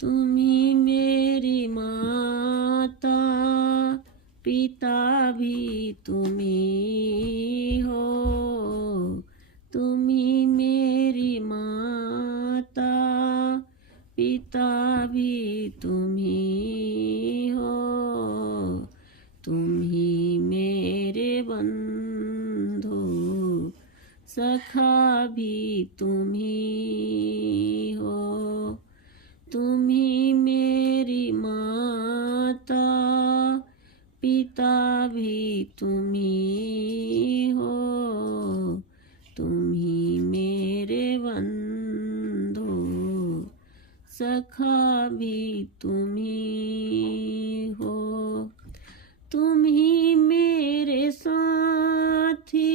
तुम्ही मेरी माता पिता भी तुम्ही हो। तुम्ही मेरी माता पिता भी तुम्ही हो। तुम्ही मेरे बंधु सखा भी तुम्ही हो। तुम्ही मेरी माता पिता भी तुम्ही हो। तुम्ही मेरे बंधु सखा भी तुम्ही हो। तुम्ही मेरे साथी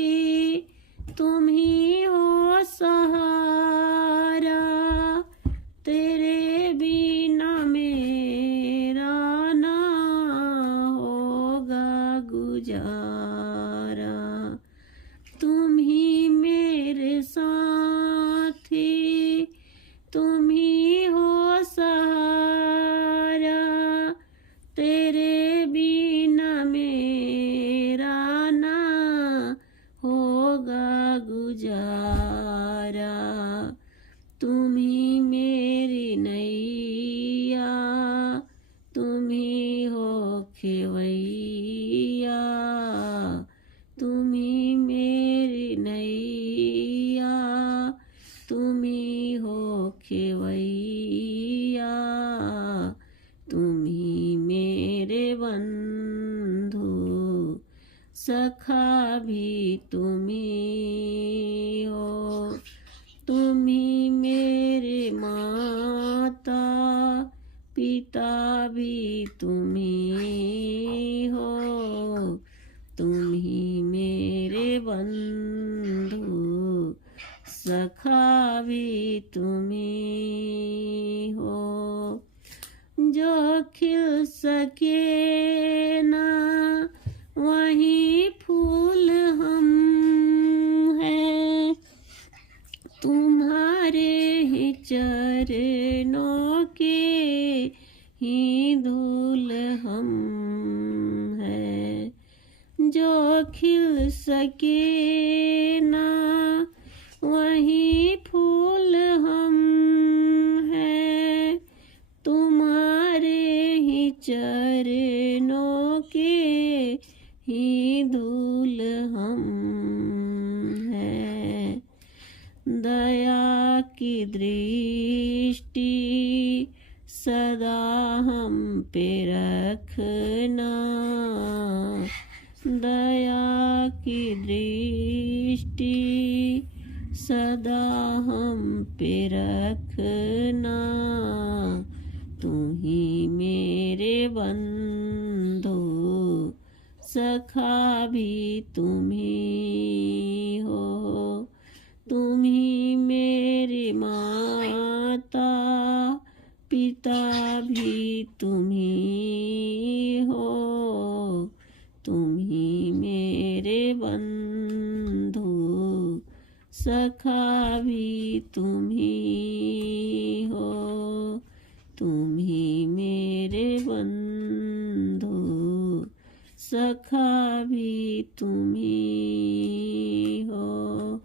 तुम्ही हो सहारा। तेरे बिना मेरा ना होगा गुजारा। तुम्ही मेरे साथी तुम्ही हो सहारा। तेरे बिना मेरा ना होगा गुजारा। तुम्ही मेरी नैया तुम्ही हो खेवैया। तुम्ही मेरी नैया तुम्ही हो खेवैया। तुम्ही मेरे बंधु सखा भी तुम्ही हो। तुम्ही मेरे माता पिता भी तुम्ही हो। तुम्ही मेरे बंधु सखा भी तुम्ही हो। जो खिल सके ना वही फूल हम हैं। तुम्हारे ही चरणों के ही धूल हम हैं। जो खिल सके ना वही फूल हम हैं। तुम्हारे ही चरणों के ही धूल हम हैं। दया की दृष्टि सदा हम पे रखना। दया की दृष्टि सदा हम पे रखना। तुम्ही मेरे बंधु सखा भी तुम्ही हो। तुम्ही मेरी माता पिता भी तुम्ही हो। तुम्ही मेरे बंधु सखा भी तुम्ही हो। तुम्ही मेरे बंधु सखा भी तुम्ही हो।